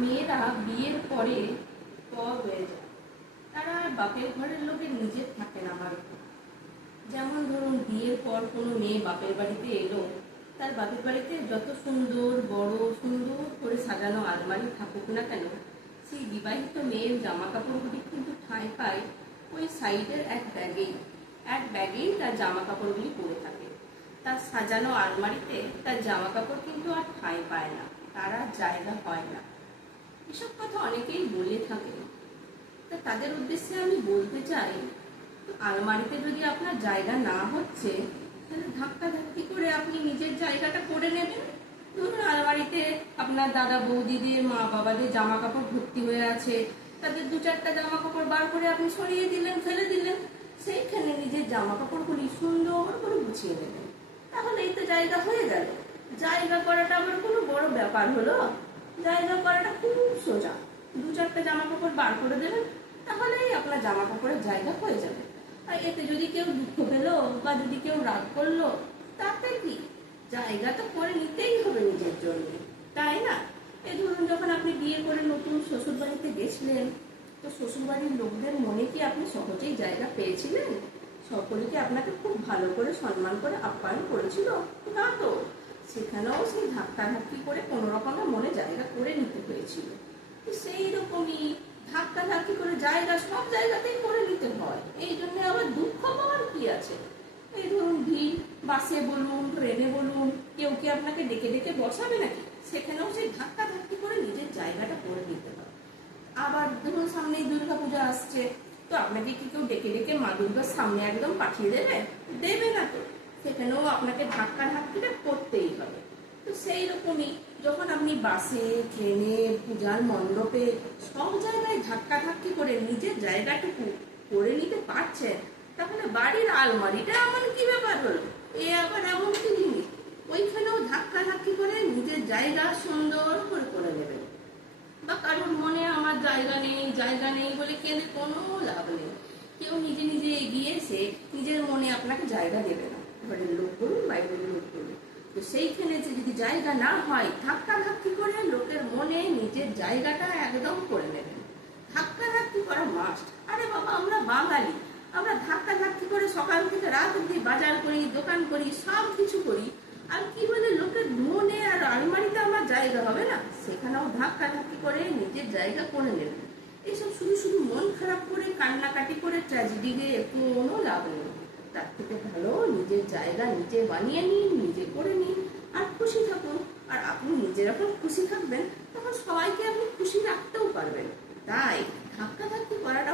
মেয়েরা বিয়ের পরে পর হয়ে যায়। তারা আর বাপের ঘরের লোকের নিজের থাকে না হয়তো যেমন ধরুন, বিয়ের পর কোনো মেয়ে বাপের বাড়িতে এলো, তার বাপের বাড়িতে যত সুন্দর, বড়, সুন্দর করে সাজানো আলমারি থাকুক না কেন, সেই বিবাহিত মেয়ের জামা কাপড়গুলি কিন্তু ঠাঁই পায় ওই সাইডের এক ব্যাগেই। এক ব্যাগেই তার জামা কাপড়গুলি পরে থাকে। তার সাজানো আলমারিতে তার জামা কাপড় কিন্তু আর ঠাঁই পায় না। তারা জায়গা হয় না। এসব কথা অনেকেই বলে থাকে। তা তাদের উদ্দেশ্যে আমি বলতে চাই আলমারিতে যদি আপনার জায়গা না হচ্ছে, তাহলে ধাক্কা ধাক্কি করে আপনি নিজের জায়গাটা করে নেবেন। ধরুন আলমারিতে আপনার দাদা বৌদিদের, মা বাবাদের জামা কাপড় ভর্তি হয়ে আছে, তাদের দু চারটা জামা কাপড় বার করে আপনি সরিয়ে দিলেন, ফেলে দিলেন, সেইখানে নিজের জামা কাপড়গুলি সুন্দর করে গুছিয়ে নেবেন। তাহলেই তো জায়গা হয়ে গেল। জায়গা করাটা আবার কোনো বড় ব্যাপার হলো? জায়গা করাটা খুব সোজা। দু চারটা জামা কাপড় বার করে দেবেন, তাহলেই আপনার জামা কাপড়ের জায়গা হয়ে যাবে। আর এতে যদি কেউ দুঃখ পেল বা যদি কেউ রাগ করল, তাতে কি? জায়গা তো করে নিতেই হবে নিজের জন্য, তাই না? এ ধরুন যখন আপনি বিয়ে করে নতুন শ্বশুর বাড়িতে গেছিলেন, তো শ্বশুর বাড়ির লোকদের মনে কি আপনি সহজেই জায়গা পেয়েছিলেন? সকলে কি আপনাকে খুব ভালো করে সম্মান করে আপ্যায়ন করেছিল? না তো। সেখানেও সেই ধাক্কা ধাক্কি করে কোনো রকমে মনে হয়েছিল তো সেই রকমই ধাক্কা ধাক্কি করে জায়গা, সব জায়গাতেই করে নিতে হয়। এই জন্য আবার দুঃখ পাওয়ার কি আছে? এই ধরুন ভিড়, বাসে বলুন, ট্রেনে বলুন, কেউ কি আপনাকে ডেকে ডেকে বসাবে নাকি? সেখানেও সেই ধাক্কা ধাক্কি করে নিজের জায়গাটা করে নিতে হয়। আবার ধরুন সামনেই দুর্গা পূজা আসছে, তো আপনাকে কি কেউ ডেকে ডেকে মা দুর্গার সামনে একদম পাঠিয়ে দেবে? দেবে না তো। সেখানেও আপনাকে ধাক্কা ধাক্কিটা করতেই হবে। তো সেই রকমই যখন আপনি বাসে, ট্রেনে, পূজার মণ্ডপে সব জায়গায় ধাক্কা ধাক্কি করে নিজের জায়গাটুকু করে নিতে পারছেন, তাহলে বাড়ির আলমারিটা এমন কি ব্যাপার হলো? এ আবার এমন কি জিনিস? ওইখানেও ধাক্কা ধাক্কি করে নিজের জায়গা সুন্দর করে করে নেবেন। বা কারোর মনে আমার জায়গা নেই জায়গা নেই বলে কেঁদে কোনো লাভ নেই। কেউ নিজে নিজে এগিয়ে এসে নিজের মনে আপনাকে জায়গা দেবে না। ঘরের লোক বলুন বাইরের লোক বলুন তো সেইখানে যে যদি জায়গা না হয় ধাক্কা ধাক্কি করে লোকের মনে নিজের জায়গাটা একদম করে নেবেন ধাক্কা ধাক্কি করা মাস্ট আরে বাবা, আমরা বাঙালি। আমরা ধাক্কা ধাক্কি করে সকাল থেকে রাত অব্দি বাজার করি, দোকান করি, সব কিছু করি। আর কি বলে লোকের মনে আর আলমারিতে আমার জায়গা হবে না? সেখানেও ধাক্কা ধাক্কি করে নিজের জায়গা করে নেবেন এইসব শুধু শুধু মন খারাপ করে, কান্নাকাটি করে ট্র্যাজেডি গিয়ে কোনো লাভ নেই। নিজের জায়গা নিজে বানিয়ে নিন, নিজে করে নিন, আর খুশি থাকুন। আর আপনি নিজে যখন খুশি থাকবেন, তখন সবাইকে আপনি খুশি রাখতেও পারবেন। তাই ধাক্কা ধাক্কি করাটা